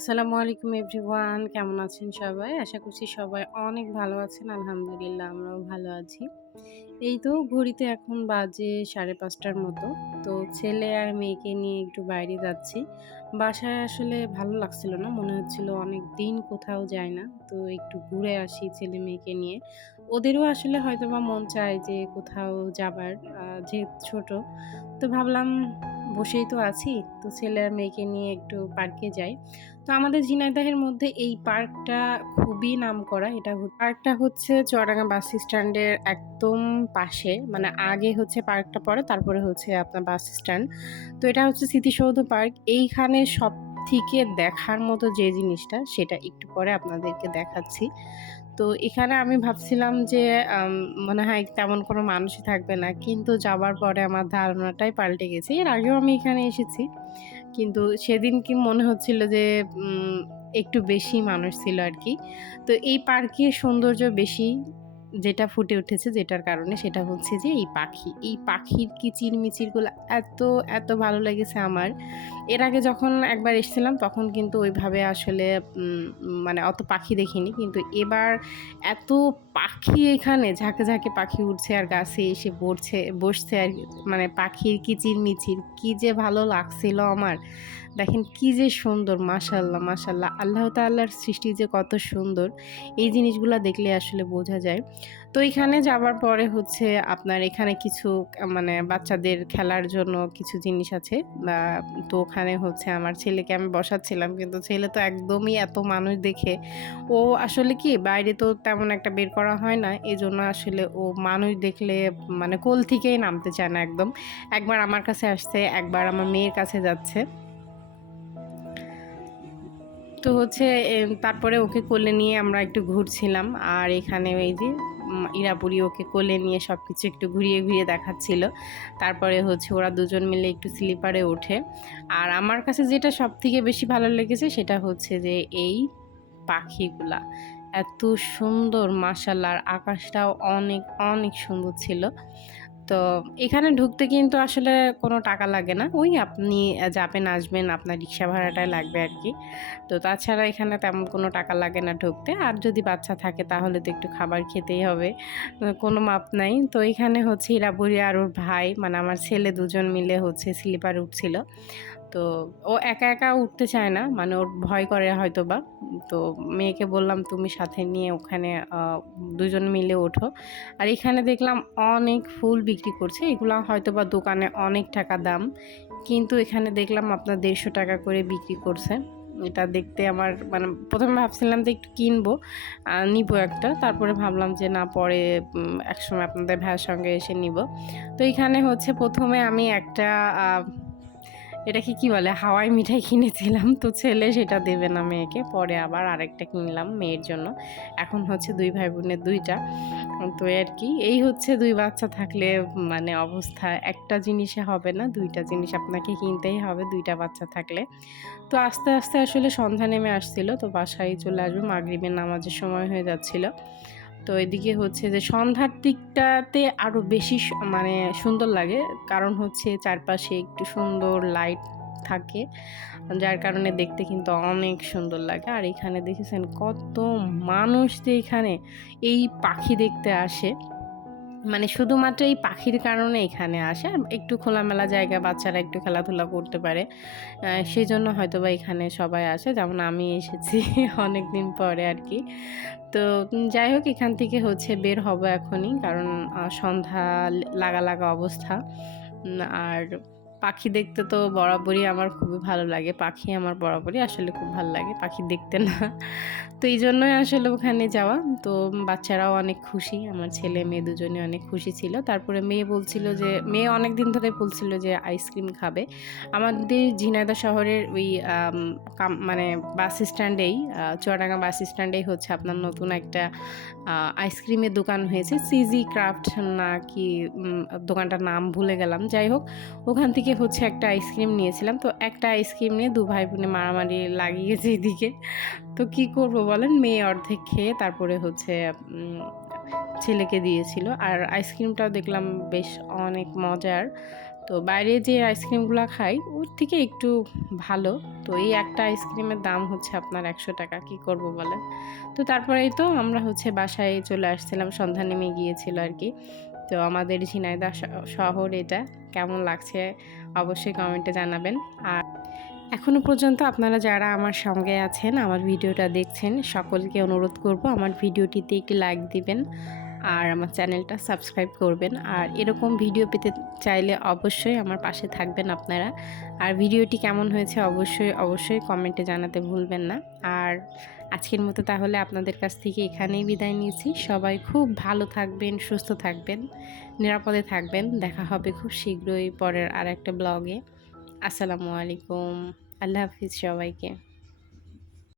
আসসালামু আলাইকুম এভরিওয়ান, কেমন আছেন সবাই? আশা করছি সবাই অনেক ভালো আছেন, আলহামদুলিল্লাহ আমরাও ভালো আছি। এই তো ঘড়িতে এখন বাজে সাড়ে পাঁচটার মতো। তো ছেলে আর মেয়েকে নিয়ে একটু বাইরে যাচ্ছি। বাসায় আসলে ভালো লাগছিল না, মনে হচ্ছিল অনেক দিন কোথাও যায় না। তো একটু ঘুরে আসি ছেলে মেয়েকে নিয়ে। ওদেরও আসলে হয়তো বা মন চায় যে কোথাও যাবার যে ছোট। তো ভাবলাম বসেই তো আছি। তো ছেলে আর মেয়েকে নিয়ে একটু পার্কে যাই। তো আমাদের ঝিনাইদহের মধ্যে এই পার্কটা খুবই নাম করা এটা পার্কটা হচ্ছে চুয়াডাঙ্গা বাস স্ট্যান্ডের একদম পাশে। মানে আগে হচ্ছে পার্কটা পরে, তারপরে হচ্ছে আপনার বাস স্ট্যান্ড। তো এটা হচ্ছে স্মৃতিসৌধ পার্ক। এইখানে সব থেকে দেখার মতো যে জিনিসটা, সেটা একটু পরে আপনাদেরকে দেখাচ্ছি। তো এখানে আমি ভাবছিলাম যে মনে হয় তেমন কোনো মানুষই থাকবে না। কিন্তু যাবার পরে আমার ধারণাটাই পাল্টে গেছে। এর আগেও আমি এখানে এসেছি। কিন্তু সেদিন কি মনে হচ্ছিল যে একটু বেশি মানুষ ছিল আর কি। তো এই পার্কের সৌন্দর্য বেশি। যেটা ফুটে উঠেছে যেটার কারণে সেটা হচ্ছে যে এই পাখি। এই পাখির কিচির মিচিরগুলো এত এত ভালো লেগেছে আমার। এর আগে যখন একবার এসেছিলাম তখন কিন্তু ওইভাবে আসলে মানে অত পাখি দেখিনি। কিন্তু এবার এত পাখি এখানে, ঝাঁকে ঝাঁকে পাখি উঠছে আর গাছে এসে বসছে বসছে আর মানে পাখির কিচির মিচির কী যে ভালো লাগছিল আমার। দেখেন কি যে সুন্দর, মাশাল্লাহ মাশাল্লাহ। আল্লাহ তাল্লাহর সৃষ্টি যে কত সুন্দর, এই জিনিসগুলো দেখলে আসলে বোঝা যায়। তো এখানে যাবার পরে হচ্ছে আপনার এখানে কিছু মানে বাচ্চাদের খেলার জন্য কিছু জিনিস আছে। বা তো ওখানে হচ্ছে আমার ছেলেকে আমি বসাচ্ছিলাম, কিন্তু ছেলে তো একদমই এত মানুষ দেখে, ও আসলে কি বাইরে তো তেমন একটা বের করা হয় না। এই জন্য আসলে ও মানুষ দেখলে মানে কোল থেকেই নামতে চায় না একদম। একবার আমার কাছে আসছে, একবার আমার মেয়ের কাছে যাচ্ছে। তো হচ্ছে তারপরে ওকে কোলে নিয়ে আমরা একটু ঘুরছিলাম। আর এখানে এই যে ইরাপুরি ওকে কোলে নিয়ে সব কিছু একটু ঘুরিয়ে ঘুরিয়ে দেখাচ্ছিল। তারপরে হচ্ছে ওরা দুজন মিলে একটু স্লিপারে ওঠে। আর আমার কাছে যেটা সব থেকে বেশি ভালো লেগেছে সেটা হচ্ছে যে, এই পাখিগুলা এত সুন্দর মাসাল্লার আকাশটাও অনেক অনেক সুন্দর ছিল। তো এখানে ঢুকতে কিন্তু আসলে কোনো টাকা লাগে না। ওই আপনি যাবেন, আসবেন, আপনার রিক্সা ভাড়াটাই লাগবে আর কি তো তাছাড়া এখানে তেমন কোনো টাকা লাগে না ঢুকতে। আর যদি বাচ্চা থাকে তাহলে তো একটু খাবার খেতেই হবে। কোনো মাপ নাই। তো এখানে হচ্ছে ইরাবুরি আর ওর ভাই মানে আমার ছেলে দুজন মিলে হচ্ছে স্লিপার উঠছিল। তো ও একা একা উঠতে চায় না। মানে ওর ভয় করে হয়তো বা তো মেয়েকে বললাম, তুমি সাথে নিয়ে ওখানে দুজন মিলে ওঠো। আর এখানে দেখলাম অনেক ফুল বিক্রি করছে। এগুলো হয়তো বা দোকানে অনেক টাকা দাম। কিন্তু এখানে দেখলাম আপনার দেড়শো টাকা করে বিক্রি করছে। এটা দেখতে আমার মানে প্রথমে ভাবছিলাম যে একটু কিনবো নিবো একটা। তারপরে ভাবলাম যে না, পরে একসময় আপনাদের ভাইয়ের সঙ্গে এসে নিব। তো এখানে হচ্ছে প্রথমে আমি একটা এটাকে কি বলে হাওয়াই মিঠাই কিনেছিলাম। তো ছেলে সেটা দেবে না মেয়েকে। পরে আবার আরেকটা কিনলাম মেয়ের জন্য। এখন হচ্ছে দুই ভাই বোনের দুইটা। তো আর কি, এই হচ্ছে দুই বাচ্চা থাকলে মানে অবস্থা। একটা জিনিসে হবে না, দুইটা জিনিস আপনাকে কিনতেই হবে, দুইটা বাচ্চা থাকলে। তো আস্তে আস্তে আসলে সন্ধ্যা নেমে আসছিল। তো বাসায় চলে আসবে। মাগরিবের নামাজের সময় হয়ে যাচ্ছিল। তো এদিকে হচ্ছে যে সন্ধ্যার দিকটাতে আরও বেশি মানে সুন্দর লাগে। কারণ হচ্ছে চারপাশে একটু সুন্দর লাইট থাকে, যার কারণে দেখতে কিন্তু অনেক সুন্দর লাগে। আর এখানে দেখেছেন কত মানুষ যে এখানে এই পাখি দেখতে আসে। মানে শুধুমাত্র এই পাখির কারণে এখানে আসে, আর একটু খোলামেলা জায়গা বাচ্চারা একটু খেলাধুলা করতে পারে। সেই জন্য হয়তো বা এখানে সবাই আসে। যেমন আমি এসেছি অনেক দিন পরে আর কি। তো যাই হোক, এখান থেকে হচ্ছে বের হব এখনই, কারণ সন্ধ্যা লাগা লাগা অবস্থা। আর পাখি দেখতে তো বরাবরই আমার খুবই ভালো লাগে। পাখি আমার বরাবরই আসলে খুব ভালো লাগে, পাখি দেখতে না। তো এই জন্যই আসলে ওখানে যাওয়া। তো বাচ্চারাও অনেক খুশি, আমার ছেলে মেয়ে দুজনে অনেক খুশি ছিল। তারপরে মেয়ে বলছিল যে, মেয়ে অনেক দিন ধরে বলছিল যে আইসক্রিম খাবে। আমাদের ঝিনাইদা শহরের ওই মানে বাস স্ট্যান্ডেই চুয়াডাঙ্গা বাস স্ট্যান্ডেই হচ্ছে আপনার নতুন একটা আইসক্রিমের দোকান হয়েছে। সিজি ক্রাফট না কি দোকানটার নাম ভুলে গেলাম। যাই হোক, ওখান থেকে হচ্ছে একটা আইসক্রিম নিয়েছিলাম। তো একটা আইসক্রিম নিয়ে দু ভাই বোনে মারামারি লাগিয়ে লাগিয়েছে এদিকে তো কি করব বলেন? মেয়ে অর্ধেক খেয়ে তারপরে হচ্ছে ছেলেকে দিয়েছিল। আর আইসক্রিমটাও দেখলাম বেশ অনেক মজার। তো বাইরে যে আইসক্রিমগুলো খাই, ওর থেকে একটু ভালো। তো এই একটা আইসক্রিমের দাম হচ্ছে আপনার একশো টাকা। কি করব বলেন? তো তারপরেই তো আমরা হচ্ছে বাসায় চলে আসছিলাম। সন্ধ্যা নেমে গিয়েছিল আর কি। তো আমাদের ঝিনাইদা শহর এটা, কেমন লাগছে অবশ্যই কমেন্টে জানাবেন। আর এখনও পর্যন্ত আপনারা যারা আমার সঙ্গে আছেন, আমার ভিডিওটা দেখছেন, সকলকে অনুরোধ করব আমার ভিডিওটিতে একটি লাইক দিবেন আর আমার চ্যানেলটা সাবস্ক্রাইব করবেন। আর এরকম ভিডিও পেতে চাইলে অবশ্যই আমার পাশে থাকবেন আপনারা। আর ভিডিওটি কেমন হয়েছে অবশ্যই অবশ্যই কমেন্টে জানাতে ভুলবেন না। আর আজকের মতো তাহলে আপনাদের কাছ থেকে এখানেই বিদায় নিয়েছি। সবাই খুব ভালো থাকবেন, সুস্থ থাকবেন, নিরাপদে থাকবেন। দেখা হবে খুব শীঘ্রই পরের আর একটা ব্লগে। আসসালামু আলাইকুম। আল্লাহ হাফিজ সবাইকে।